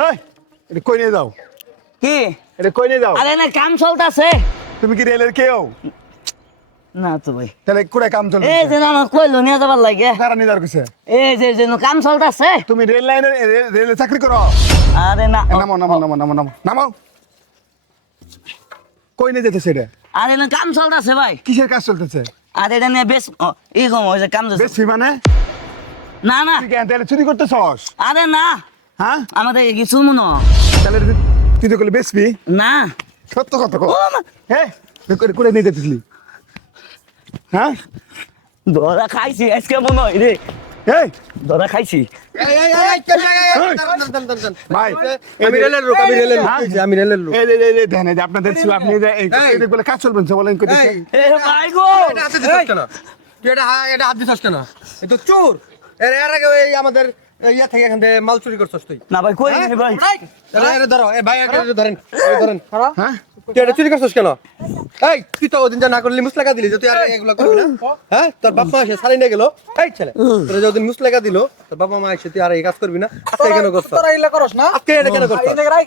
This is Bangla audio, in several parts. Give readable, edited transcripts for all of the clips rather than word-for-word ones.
হেই, এটা কই নিয়ে যাও? কি এটা কই নিয়ে যাও? আরে না কাম চলতেছে তুমি কি রেলের কেউ? না তো ভাই তাহলে কুড়ে কাম চলবে? এই যে না কইলো নিয়ে যাবার লাগে কারা নিয়ে যাওয়ার কইছে? এই যে কাম চলতেছে তুমি রেল লাইনে রেলে চাকরি করো? আরে না নামো নামো নামো নামো নামো নামো। কই নিয়ে যেতেছে এটা? আরে না কাম চলতেছে ভাই কিসের কাজ চলতেছে? আরে এটা নিয়ে বেশ এই কম ওই যে কাম যাচ্ছে বেশি মানে? না না তুই কেন তাহলে চুরি করতেছস? আরে না হ্যাঁ, আমাদের কিছু মনে তাহলে তুই তো করলে বেচবি? না সত্য কথা কো। ও মা, হ্যাঁ, কুড়ে নিয়ে যেতেছিলি? হ্যাঁ, ধরা খাইছি আজকে মনে হয় রে এই ধরা খাইছি ভাই আমি রেলের লোক, আমি রেলের লোক, হ্যাঁ? আমি রেলের লোক। এই যে দেখেন এই যে আপনাদের ছিল আপনি যে এই বলে কাজ চলবেন বলেন কইতেছে। এ ভাই গো এটা হাতে দিছস কেন? তুই এটা হাত দিছস কেন? এ তো চোর। এর আগে ওই আমাদের ইয়া থেকে এখান থেকে মাল চুরি করছস তুই। না ভাই কই নি ভাই এরে ধরো, এ ভাই এটা ধরেন, ধরেন। হ্যাঁ, তুই এটা চুরি করছস কেন? এই তুই তো ওদিন যা না করলি মুসলাকা দিলি যে তুই আর এগুলো করবি না। হ্যাঁ, তোর বাপ মা এসে সারি নিয়ে গেল। এই ছেলে, তোর যে ওদিন মুসলাকা দিল, তোর বাবা মা এসে তুই আর এই কাজ করবি না। আজকে কেন করছস? তোরা এগুলা করস না আজকে এটা কেন করছস? এনে রাই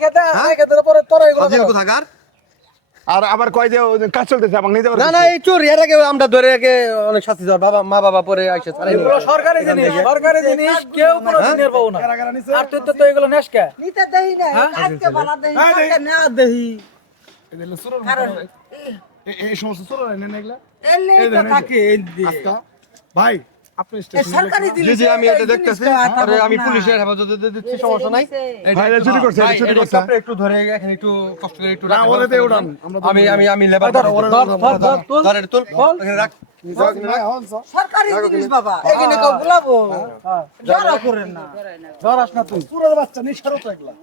খেতে পরে তোরা এগুলা আজিল করস। কোথাকার? আর আবার কয় যে ওই যে কাজ চলতেছে আমাকে নিয়ে যাওয়ার না না, এই চোর এর আগে আমরা ধরে আগে অনেক শাস্তি দেওয়ার বাবা মা বাবা পরে আইসে সারি এগুলো সরকারি জিনিস কেউ কোনো দিনের পাবো না আর তুই তো এগুলো নেস কে নিতে দেহি না আজকে বানা দেহি কালকে না দেহি এই সমস্ত চলো না এগুলা এলে তো থাকে আজকা ভাই আপনি এই সরকারি জি জিনিস জি আমি এটা দেখতেছি আরে আমি পুলিশের হেফাজতে দিচ্ছি, সমস্যা নাই। ভাই, এটা চুরি করছে, এটা ভাই, চুরি এটা করছে। আপনি একটু ধরে এখানে একটু কষ্ট করে একটু না, রাখেন, ওরে ব্যবস্থা দিয়ে করুন। উড়ান, আমরা তো আমি লেবার ধর ধর এটা তুল এখানে রাখ। সরকারি জিনিস বাবা এখানে কেউ বলাবো যারা করেন না ধরাস না তুই পুরোর বাচ্চা নিশারও তো এগুলা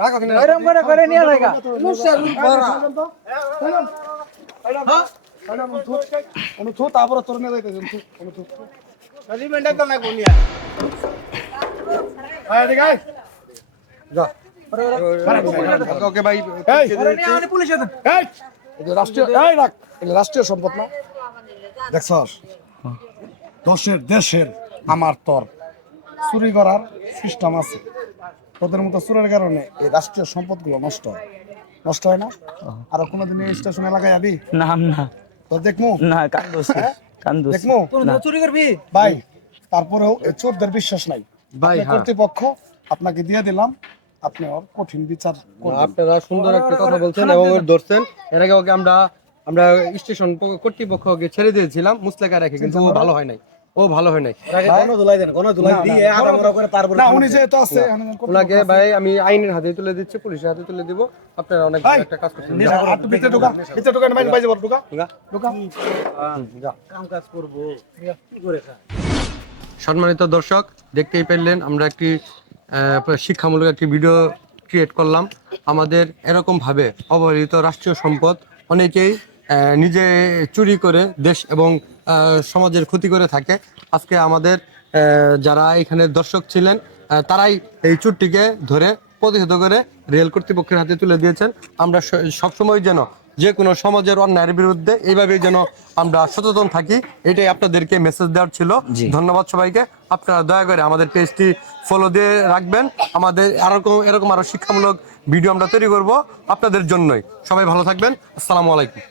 রাখ ওখানে রাখ। এরকম করে নিয়ে লাগা মুসের ভরা অনু তারপরে তোর নিয়ে যাইতেছেন অনু যা। ওকে ভাই পুলিশে দেন রাষ্ট্রীয় সম্পদ না দেখছস দশের দেশের আমার তোর চুরি করার সিস্টেম আছে তোদের মতো চুরের কারণে এই রাষ্ট্রীয় সম্পদ গুলো নষ্ট হয় না আর কোনোদিন এই স্টেশন এলাকায় যাবি নাম না তো দেখমু না কান্দোস কান্দোস দেখমু তুই চুরি করবি ভাই তারপরেও এই চোরদের বিশ্বাস নাই ভাই, আপনি হ্যাঁ। কর্তৃপক্ষ আপনাকে দিয়ে দিলাম আপনি ওর কঠিন বিচার করবেন আপনারা সুন্দর একটা কথা বলছেন এবং ওর ধরছেন। এর আগে ওকে আমরা স্টেশন কর্তৃপক্ষকে ছেড়ে দিয়েছিলাম মুসলেকা রেখে, কিন্তু ও ভালো হয় নাই, ও ভালো হয় নাই। ধুলাই দেন ধুলাই দিয়ে আদামরা করে তারপরে না উনি যেহেতু আছে ওনাকে ভাই আমি আইনের হাতে তুলে দিচ্ছি, পুলিশের হাতে তুলে দিব। আপনারা অনেক ভালো একটা কাজ করছেন। ভিতরে ঢোকা না বাইরে যাবো ঢোকা ঢোকা কাম কাজ করব কি করে খা সম্মানিত দর্শক, দেখতেই পেলেন আমরা একটি শিক্ষামূলক একটি ভিডিও ক্রিয়েট করলাম। আমাদের এরকম ভাবে অবহেলিত রাষ্ট্রীয় সম্পদ অনেকেই নিজে চুরি করে দেশ এবং সমাজের ক্ষতি করে থাকে। আজকে আমাদের যারা এখানে দর্শক ছিলেন তারাই এই চুরটিকে ধরে প্রতিহত করে রেল কর্তৃপক্ষের হাতে তুলে দিয়েছেন। আমরা সবসময় যেন যে কোনো সমাজের অন্যায়ের বিরুদ্ধে এইভাবেই যেন আমরা সচেতন থাকি, এটাই আপনাদেরকে মেসেজ দেওয়ার ছিল। ধন্যবাদ সবাইকে। আপনারা দয়া করে আমাদের পেজটি ফলো দিয়ে রাখবেন। আমাদের এরকম আরো শিক্ষামূলক ভিডিও আমরা তৈরি করব আপনাদের জন্যই। সবাই ভালো থাকবেন। আসসালামু আলাইকুম।